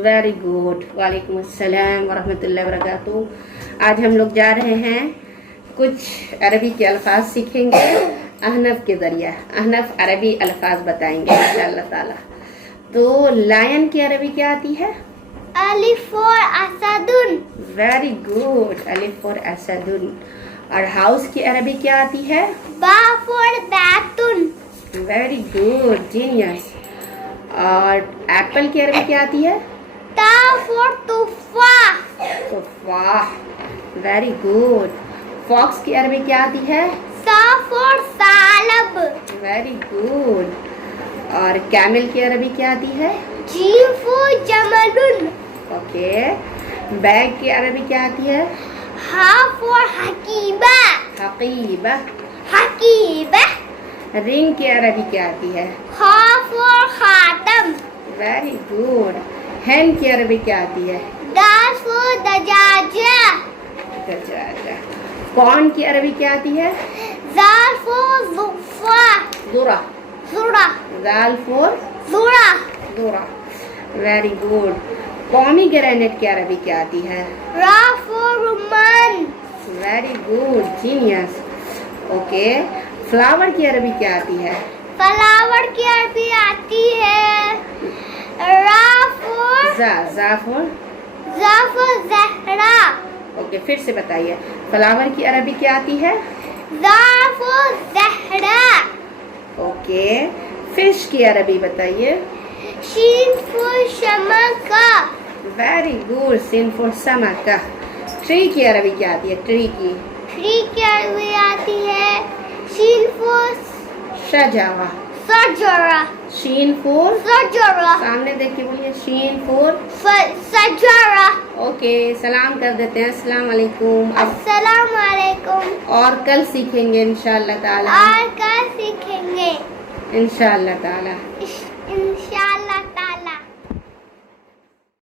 Very good. वालेकुम अस्सलाम वरहमतुल्लाहि वबरकातुह। आज हम लोग जा रहे हैं, कुछ अरबी के अल्फाज सीखेंगे अहनफ के ज़रिए। अहनफ अरबी अल्फाज बताएंगे इंशाअल्लाह ताला। तो लायन की अरबी क्या आती है? अलिफ और असदुन। वेरी गुड, अलिफ और असदुन। और हाउस की अरबी क्या आती है? बा और बैतुन। Very good, genius. और एप्पल की अरबी क्या आती है? ता और तुफा। तुफाह। Very good. फॉक्स की अरबी क्या आती है? साफ और सालब। Very good. और कैमल की अरबी क्या आती है? जीफ और जमलुन। ओके। बैग की अरबी क्या आती है? हाफ और हकीबा। हकीबा। हकीबा। रिंग की अरबी क्या आती है? हाफ और खातम। Very good. हैन की अरबी क्या आती है? दास और दजाजा। दजाजा। कॉर्न की अरबी क्या आती है? जाल्फ और जुफा। ज़ुरा। जुरा। ज़ाल्फ और जुरा। ज़ुरा। Very good. पोमीग्रेनेट की अरबी क्या आती है? राफ और रुमान। Very good, genius. Okay. Flower की अरबी क्या आती है? फ्लावर की अरबी आती है राफ और ज़ाफ और जाफ और जहरा। ओके, फिर से बताइए। फ्लावर की अरबी क्या आती है? जाफ और जहरा। ओके। फिश की अरबी बताइए। शीन फुल शमका। वेरी गुड, सिन फॉर समका। ट्री की अरबी क्या आती है? ट्री की ट्री की अरबी आती है शीन फुल शजारा। सजरा। Sheen for, सजरा। सामने देख के बोलिए, शीन फॉर। सजरा। ओके, सलाम कर देते हैं, अस्सलाम वालेकुम। अब अस्सलाम वालेकुम। और कल सीखेंगे इंशाअल्लाह ताला। और क्या सीखेंगे? इंशाअल्लाह ताला।